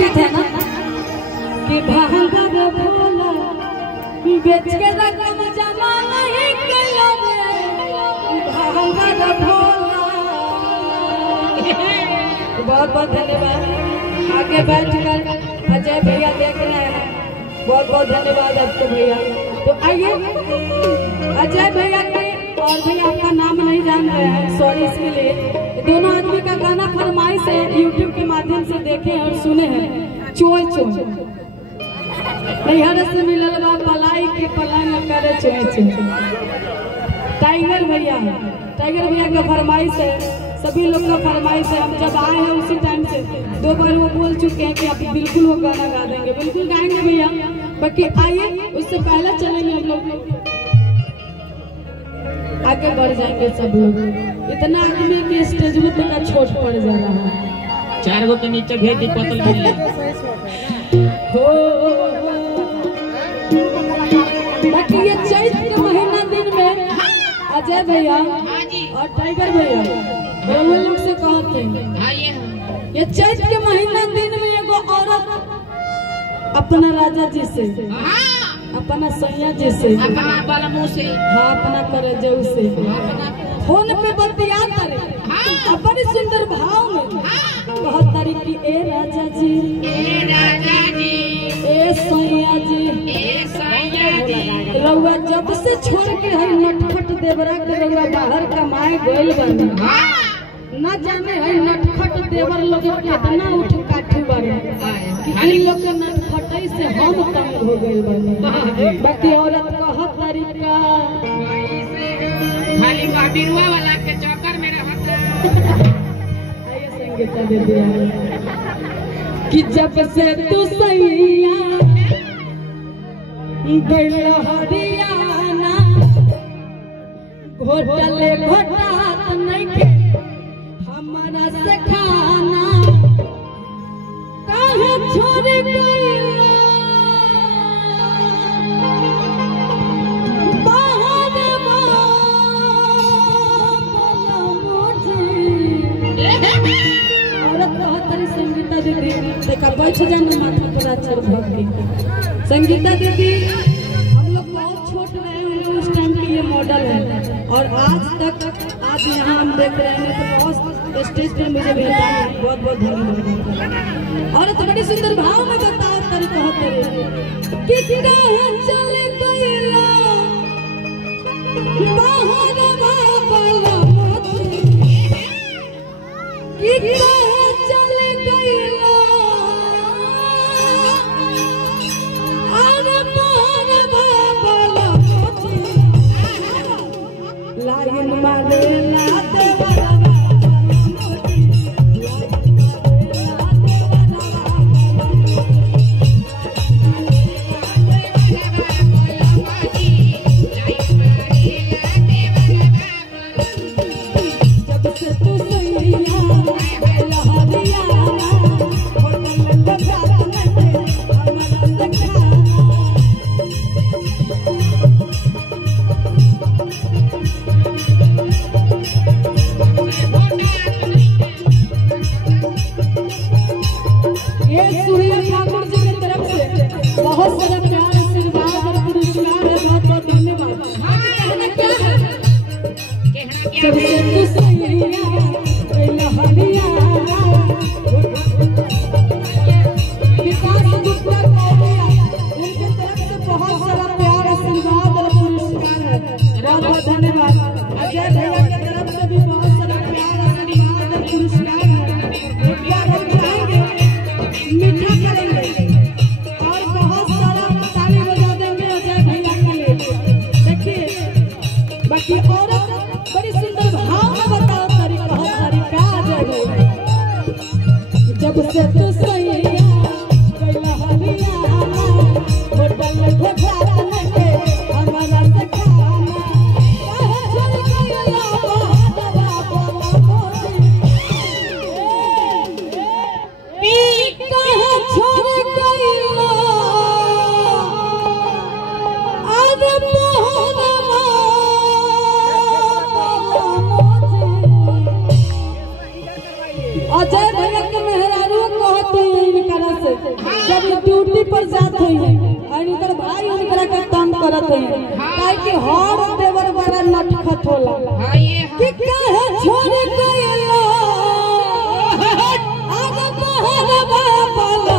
गीत है ना कि भांगा भोला बेच के रकम जमा नहीं कलो भांगा भोला। बहुत बहुत धन्यवाद। आगे बैठ कर अजय भैया देख रहे हैं, बहुत बहुत धन्यवाद आपको भैया। तो आइए अजय भैया के, और भैया आपका नाम नहीं जान रहे हैं, सॉरी इसके लिए। दोनों आदमी का गाना फरमाइश है, यूट्यूब के माध्यम से देखे और सुने हैं। चोय चोय नैहर से मिलल बा पलाई के पलंग करे चोय चोय। टाइगर भैया का फरमाइश है, सभी लोग का फरमाइश है। हम जब आए हैं उसी टाइम से 2 बार वो बोल चुके हैं कि आप बिल्कुल वो गाना गा देंगे, बिल्कुल गाएंगे भैया। बाकी आइए उससे पहले चलेंगे हम लोग, आगे बढ़ जाएंगे सब लोग। इतना आदमी के स्टेज में तो छोट पड़ जा रहा है। 4 गो के नीचे भेज दी पतल मिल हो। बाकी ये चैत के महीना दिन में अजय भैया और टाइगर भैया वो लोग से कहते हैं, ये चैत के महीना दिन में एगो औरत अपना राजा जी से, अपना सैया जी से, अपना बालमू से, हाँ अपना करे जऊ से फोन पे बतिया करे, बड़ी सुंदर भाव में बहुत तारीखी। ए राजा जी, ए राजा जी, ए सैया जी, ए सैया जी, रउआ जब से छोड़ के है नटखट देवरा के रउआ बाहर कमाए गइल बानी, न जाने है नटखट देवर लोग कितना उठ काठी बारे कि इन लोग के नटखटाई से हम तंग हो गइल बानी। बाकी औरत कहत तरीका खाली बाबिरुआ वाला के चक्कर में रहता। आइए संगीता दे दिया कि जब से तू सैया गइल हरियाणा, घोटले घोटात नहीं के हमारा से खाना, काहे छोड़ गइल बाहर औरत कहत तरी संगीता दीदी देखा बैठ जाना माथा पर अक्षर भक्ति। संगीता दीदी हम लोग बहुत छोट रहे हैं, उस टाइम के ये मॉडल है, और आज यहाँ हम देख रहे हैं तो बहुत स्टेज पे मुझे भेजा है। बहुत बहुत धन्यवाद। और तो बड़ी सुंदर भाव में बताओ तरी कहते कि चले गइला बाहर बाबला कि चले गइला अरे बाहर बाबला लाइन मारे लाते वाला बहुत सारा प्यार आशीर्वाद और पुरस्कार है। बहुत बहुत धन्यवाद। जब से तू सैया गइल हरियाणा, विकास गुप्ता कौलिया उनके तरफ से बहुत सारा प्यार आशीर्वाद और पुरस्कार है। बहुत बहुत धन्यवाद। अजय भैया की तरफ से भी बहुत सारा प्यार आशीर्वाद और पुरस्कार है। एक बार हम चाहेंगे मीठा करेंगे और बहुत सारा ताली बजा देंगे अजय भैया के लिए। देखिए बाकी औरत बड़ी सुंदर भाव में बताओ तरीका अजय भैया। जब से तू सैया गइल हरियाणा, होटल घोटात नहीं के हमारा से खाना, काहे छोड़ गइला बाबा मोदी, काहे छोड़ गइला अरे मोहनमा अजय भैया के मेहरारू कहते हैं करत हुई और इधर भाई उनकरा के तंग करत हुई काहे कि हर देवर बड़ा नटखट होला हाँ ये कि कहे छोड़ गइलो आगे बहर बाबा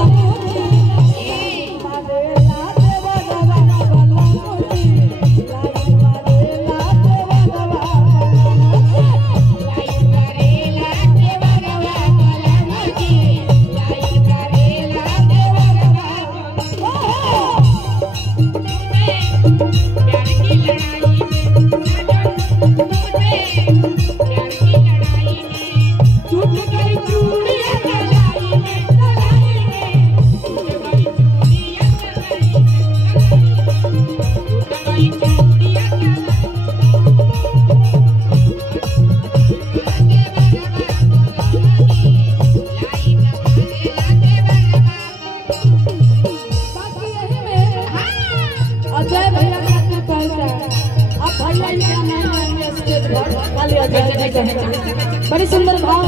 बड़ी सुंदर भाव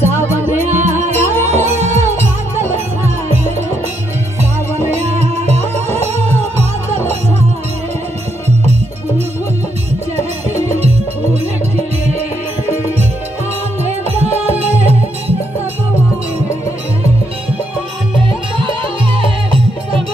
सावन आया बादल छाए सावन आया बादल छाए बुलबुल चहकी फूल खिले आने वाले सब आने वाले सब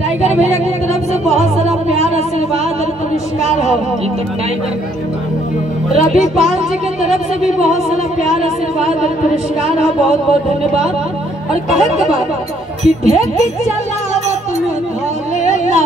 टाइगर भैया की तरफ से बहुत सारा प्यार आशीर्वाद और पुरस्कार हो। रवि पाल जी की तरफ से भी बहुत सारा प्यार आशीर्वाद और पुरस्कार हो। बहुत बहुत धन्यवाद। और कहे के बाद कि ढेकी चलावत में धोले ना